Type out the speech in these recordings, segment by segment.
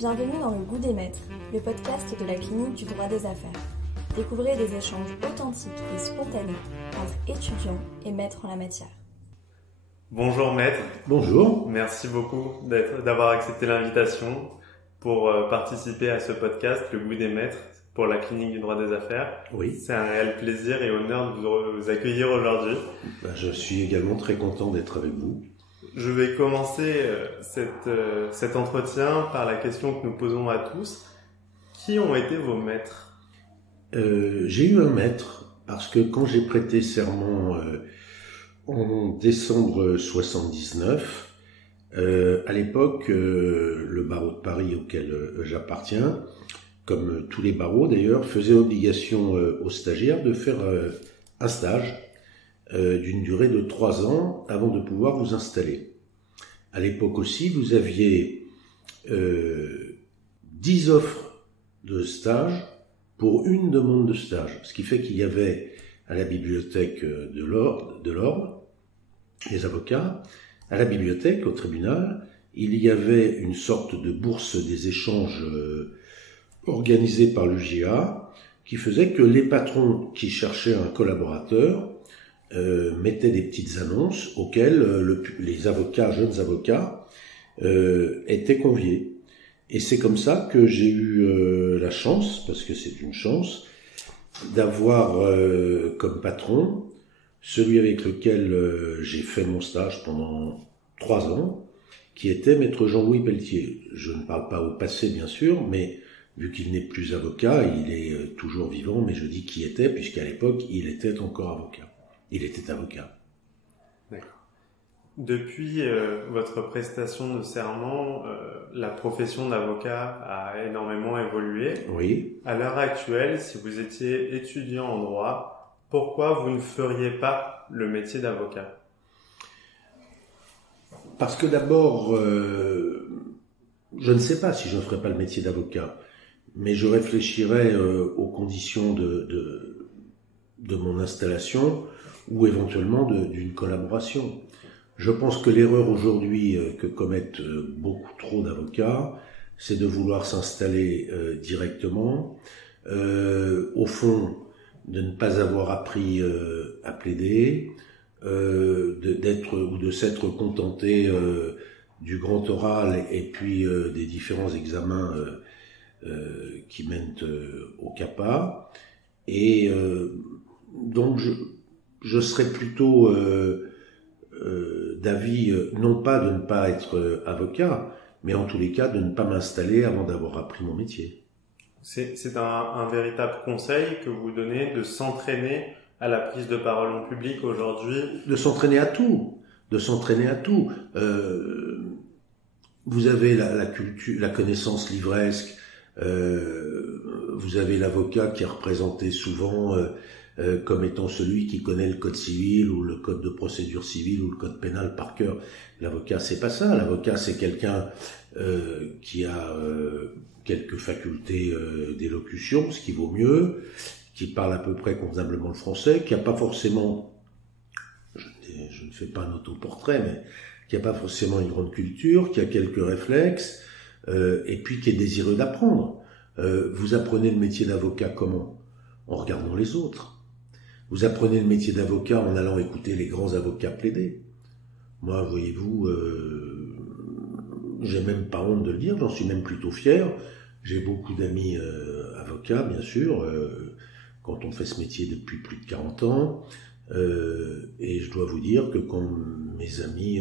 Bienvenue dans Le Goût des Maîtres, le podcast de la clinique du droit des affaires. Découvrez des échanges authentiques et spontanés entre étudiants et maîtres en la matière. Bonjour maître. Bonjour. Merci beaucoup d'avoir accepté l'invitation pour participer à ce podcast, Le Goût des Maîtres, pour la clinique du droit des affaires. Oui. C'est un réel plaisir et honneur de vous accueillir aujourd'hui. Je suis également très content d'être avec vous. Je vais commencer cet entretien par la question que nous posons à tous. Qui ont été vos maîtres ? J'ai eu un maître parce que quand j'ai prêté serment en décembre 79, à l'époque, le barreau de Paris auquel j'appartiens, comme tous les barreaux d'ailleurs, faisait obligation aux stagiaires de faire un stage d'une durée de 3 ans avant de pouvoir vous installer. À l'époque aussi, vous aviez 10 offres de stage pour une demande de stage. Ce qui fait qu'il y avait à la bibliothèque de l'Ordre, les avocats, à la bibliothèque, au tribunal, il y avait une sorte de bourse des échanges organisée par l'UJA qui faisait que les patrons qui cherchaient un collaborateur mettaient des petites annonces auxquelles les avocats, jeunes avocats, étaient conviés. Et c'est comme ça que j'ai eu la chance, parce que c'est une chance, d'avoir comme patron celui avec lequel j'ai fait mon stage pendant 3 ans, qui était maître Jean-Louis Pelletier. Je ne parle pas au passé, bien sûr, mais vu qu'il n'est plus avocat, il est toujours vivant, mais je dis qui était, puisqu'à l'époque, il était encore avocat. Il était avocat. D'accord. Depuis votre prestation de serment, la profession d'avocat a énormément évolué. Oui. À l'heure actuelle, si vous étiez étudiant en droit, pourquoi vous ne feriez pas le métier d'avocat ? Parce que d'abord, je ne sais pas si je ne ferais pas le métier d'avocat, mais je réfléchirais aux conditions de mon installation ou éventuellement d'une collaboration. Je pense que l'erreur aujourd'hui que commettent beaucoup trop d'avocats, c'est de vouloir s'installer directement, au fond de ne pas avoir appris à plaider, de s'être contenté du grand oral et puis des différents examens qui mènent au CAPA. Et donc je serais plutôt d'avis, non pas de ne pas être avocat, mais en tous les cas de ne pas m'installer avant d'avoir appris mon métier. C'est un véritable conseil que vous donnez de s'entraîner à la prise de parole en public aujourd'hui. De s'entraîner à tout. Vous avez la culture, la connaissance livresque. Vous avez l'avocat qui est représenté souvent comme étant celui qui connaît le code civil ou le code de procédure civile ou le code pénal par cœur. L'avocat, c'est pas ça. L'avocat, c'est quelqu'un qui a quelques facultés d'élocution, ce qui vaut mieux, qui parle à peu près convenablement le français, qui a pas forcément, je ne fais pas un autoportrait, mais qui a pas forcément une grande culture, qui a quelques réflexes, et puis qui est désireux d'apprendre. Vous apprenez le métier d'avocat comment ? En regardant les autres. Vous apprenez le métier d'avocat en allant écouter les grands avocats plaider. Moi, voyez-vous, j'ai même pas honte de le dire, j'en suis même plutôt fier. J'ai beaucoup d'amis avocats, bien sûr, quand on fait ce métier depuis plus de 40 ans. Et je dois vous dire que quand mes amis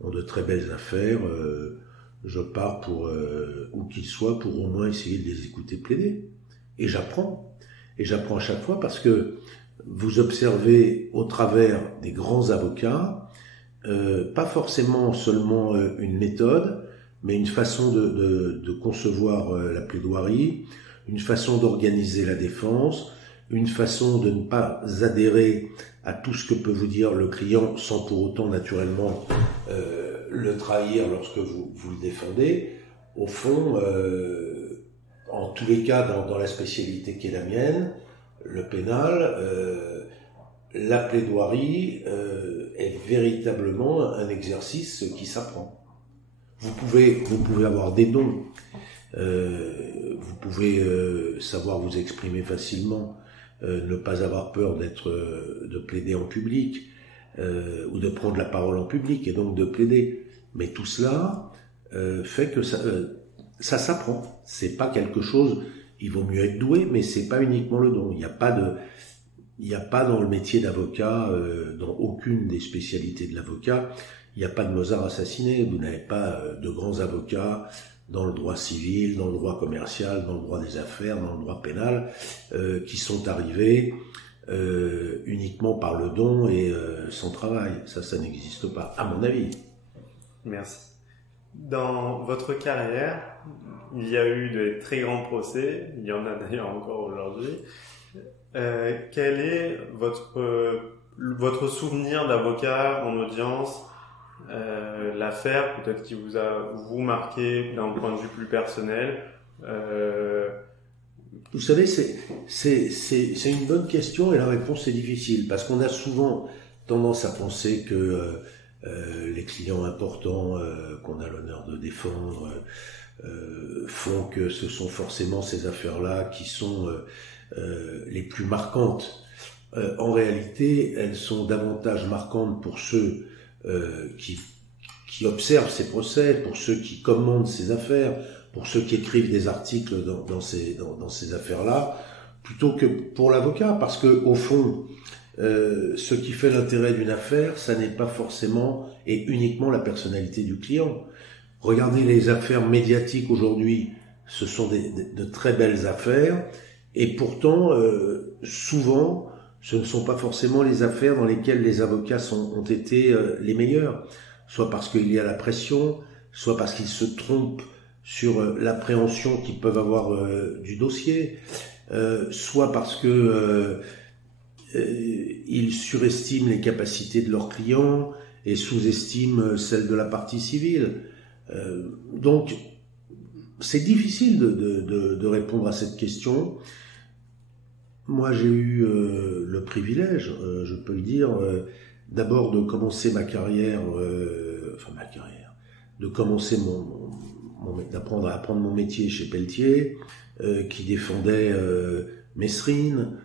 ont de très belles affaires, je pars pour, où qu'ils soient, pour au moins essayer de les écouter plaider. Et j'apprends. Et j'apprends à chaque fois parce que vous observez au travers des grands avocats, pas forcément seulement une méthode, mais une façon de concevoir la plaidoirie, une façon d'organiser la défense, une façon de ne pas adhérer à tout ce que peut vous dire le client sans pour autant naturellement le trahir lorsque vous le défendez. Au fond, en tous les cas dans la spécialité qui est la mienne, le pénal, la plaidoirie est véritablement un exercice qui s'apprend. Vous pouvez avoir des dons vous pouvez savoir vous exprimer facilement, ne pas avoir peur de plaider en public, ou de prendre la parole en public et donc de plaider. Mais tout cela fait que ça s'apprend. C'est pas quelque chose, il vaut mieux être doué, mais c'est pas uniquement le don. Il n'y a pas dans le métier d'avocat, dans aucune des spécialités de l'avocat, il n'y a pas de Mozart assassiné. Vous n'avez pas de grands avocats dans le droit civil, dans le droit commercial, dans le droit des affaires, dans le droit pénal, qui sont arrivés uniquement par le don et sans travail. Ça n'existe pas, à mon avis. Merci. Dans votre carrière, il y a eu de très grands procès, il y en a d'ailleurs encore aujourd'hui. Quel est votre souvenir d'avocat en audience, l'affaire peut-être qui vous a marqué d'un point de vue plus personnel? Vous savez, c'est une bonne question et la réponse est difficile parce qu'on a souvent tendance à penser que les clients importants qu'on a l'honneur de défendre font que ce sont forcément ces affaires-là qui sont les plus marquantes. En réalité, elles sont davantage marquantes pour ceux qui observent ces procès, pour ceux qui commandent ces affaires, pour ceux qui écrivent des articles dans ces affaires-là, plutôt que pour l'avocat, parce que au fond, ce qui fait l'intérêt d'une affaire, ça n'est pas forcément et uniquement la personnalité du client. Regardez les affaires médiatiques aujourd'hui, ce sont de très belles affaires, et pourtant, souvent, ce ne sont pas forcément les affaires dans lesquelles les avocats ont été les meilleurs, soit parce qu'il y a la pression, soit parce qu'ils se trompent sur l'appréhension qu'ils peuvent avoir du dossier, soit parce que ils surestiment les capacités de leurs clients et sous-estiment celles de la partie civile. Donc, c'est difficile de répondre à cette question. Moi, j'ai eu le privilège, je peux le dire, d'abord de commencer ma carrière, de commencer d'apprendre à apprendre mon métier chez Pelletier, qui défendait Messrine,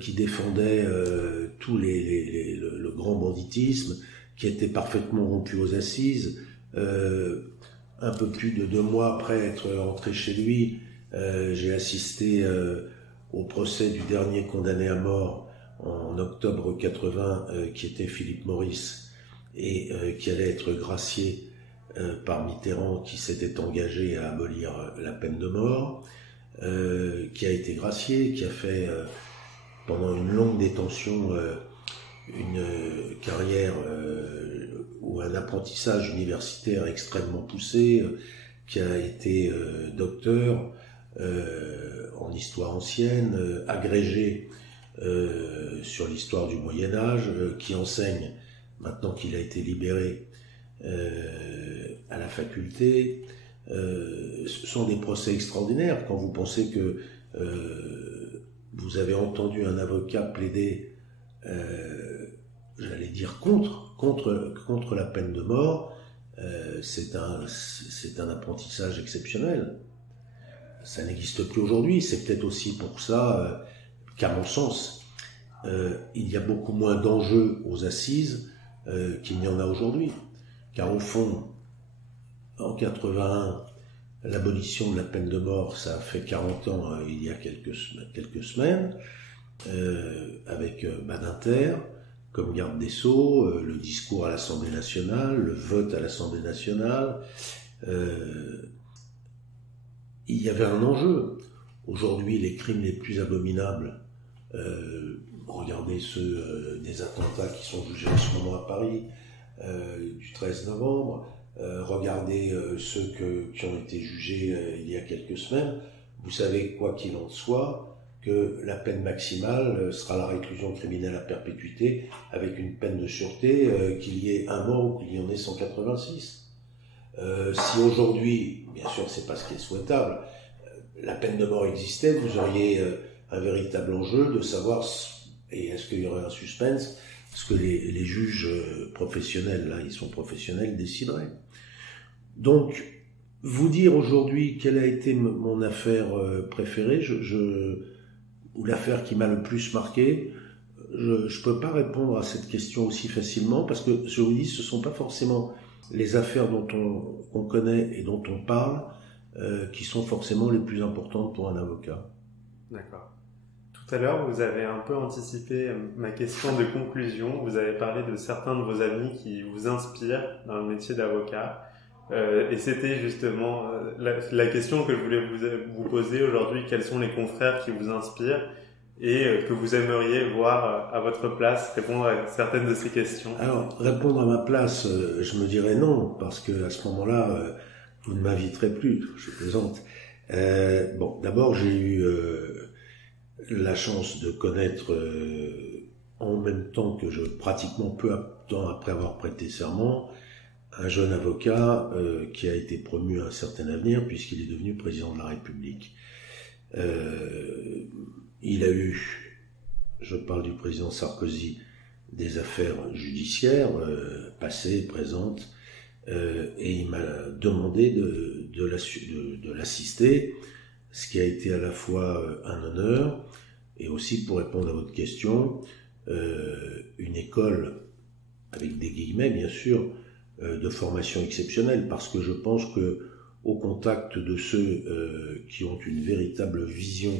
qui défendait tout le grand banditisme, qui était parfaitement rompu aux assises. Un peu plus de 2 mois après être rentré chez lui, j'ai assisté au procès du dernier condamné à mort en octobre 80, qui était Philippe Maurice, et qui allait être gracié par Mitterrand, qui s'était engagé à abolir la peine de mort, qui a été gracié, qui a fait pendant une longue détention une carrière ou un apprentissage universitaire extrêmement poussé, qui a été docteur en histoire ancienne, agrégé sur l'histoire du Moyen-Âge, qui enseigne, maintenant qu'il a été libéré, à la faculté. Ce sont des procès extraordinaires quand vous pensez que vous avez entendu un avocat plaider, j'allais dire contre la peine de mort. C'est un apprentissage exceptionnel. Ça n'existe plus aujourd'hui. C'est peut-être aussi pour ça qu'à mon sens, il y a beaucoup moins d'enjeux aux assises qu'il n'y en a aujourd'hui. Car au fond, en 81, l'abolition de la peine de mort, ça a fait 40 ans, il y a quelques semaines, avec Badinter comme garde des Sceaux, le discours à l'Assemblée nationale, le vote à l'Assemblée nationale. Il y avait un enjeu. Aujourd'hui, les crimes les plus abominables, regardez ceux des attentats qui sont jugés en ce moment à Paris, du 13 novembre, regardez ceux qui ont été jugés il y a quelques semaines. Vous savez, quoi qu'il en soit, que la peine maximale sera la réclusion criminelle à perpétuité avec une peine de sûreté, qu'il y ait un mort ou qu'il y en ait 186. Si aujourd'hui, bien sûr c'est pas ce qui est souhaitable, la peine de mort existait, vous auriez un véritable enjeu de savoir, et est-ce qu'il y aurait un suspense, ce que les juges professionnels, là ils sont professionnels, décideraient. Donc Vous dire aujourd'hui quelle a été mon affaire préférée, ou l'affaire qui m'a le plus marqué, je peux pas répondre à cette question aussi facilement parce que je vous dis, ce sont pas forcément les affaires qu'on connaît et dont on parle qui sont forcément les plus importantes pour un avocat. D'accord. Tout à l'heure, vous avez un peu anticipé ma question de conclusion. Vous avez parlé de certains de vos amis qui vous inspirent dans le métier d'avocat. Et c'était justement la question que je voulais vous poser aujourd'hui. Quels sont les confrères qui vous inspirent et que vous aimeriez voir à votre place répondre à certaines de ces questions? Alors, répondre à ma place, je me dirais non, parce que à ce moment-là, vous ne m'inviterez plus, je plaisante. Bon, d'abord, j'ai eu la chance de connaître, en même temps que pratiquement peu de temps après avoir prêté serment, un jeune avocat qui a été promu à un certain avenir puisqu'il est devenu président de la République. Il a eu, je parle du président Sarkozy, des affaires judiciaires passées, présentes, et il m'a demandé de l'assister, ce qui a été à la fois un honneur et aussi, pour répondre à votre question, une école, avec des guillemets bien sûr, de formation exceptionnelle, parce que je pense que au contact de ceux qui ont une véritable vision,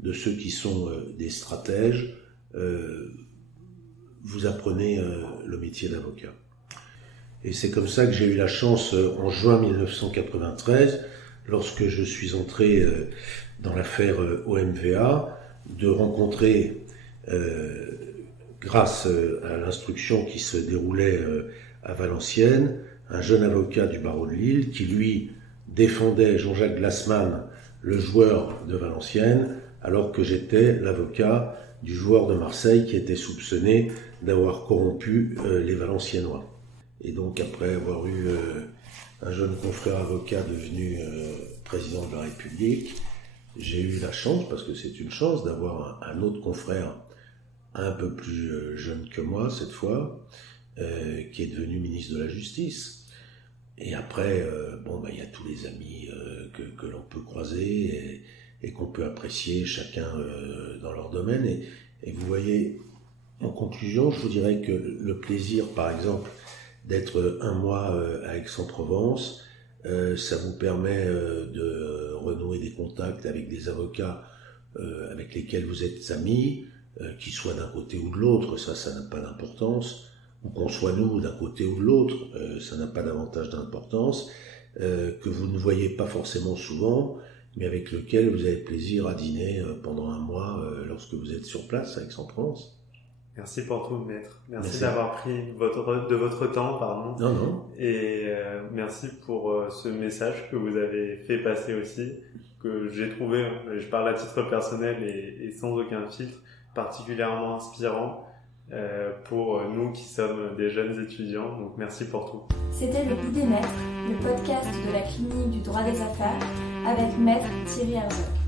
de ceux qui sont des stratèges, vous apprenez le métier d'avocat. Et c'est comme ça que j'ai eu la chance, en juin 1993, lorsque je suis entré dans l'affaire OMVA, de rencontrer, grâce à l'instruction qui se déroulait à Valenciennes, un jeune avocat du barreau de Lille qui, lui, défendait Jean-Jacques Glassman, le joueur de Valenciennes, alors que j'étais l'avocat du joueur de Marseille qui était soupçonné d'avoir corrompu les Valenciennois. Et donc, après avoir eu un jeune confrère avocat devenu président de la République, j'ai eu la chance, parce que c'est une chance, d'avoir un autre confrère un peu plus jeune que moi cette fois, qui est devenu ministre de la Justice. Et après, il y a tous les amis que l'on peut croiser et qu'on peut apprécier chacun dans leur domaine. Et vous voyez, en conclusion, je vous dirais que le plaisir, par exemple, d'être un mois à Aix-en-Provence, ça vous permet de renouer des contacts avec des avocats avec lesquels vous êtes amis, qu'ils soient d'un côté ou de l'autre, ça n'a pas d'importance, ou qu'on soit nous d'un côté ou de l'autre, ça n'a pas davantage d'importance, que vous ne voyez pas forcément souvent, mais avec lequel vous avez plaisir à dîner pendant un mois lorsque vous êtes sur place à Aix-en-Provence. Merci pour tout, maître. Merci d'avoir pris de votre temps, pardon. Non. Et merci pour ce message que vous avez fait passer aussi, que j'ai trouvé, je parle à titre personnel et sans aucun filtre, particulièrement inspirant pour nous qui sommes des jeunes étudiants. Donc merci pour tout. C'était Le Bout des Maîtres, le podcast de la clinique du droit des affaires avec Maître Thierry Herzog.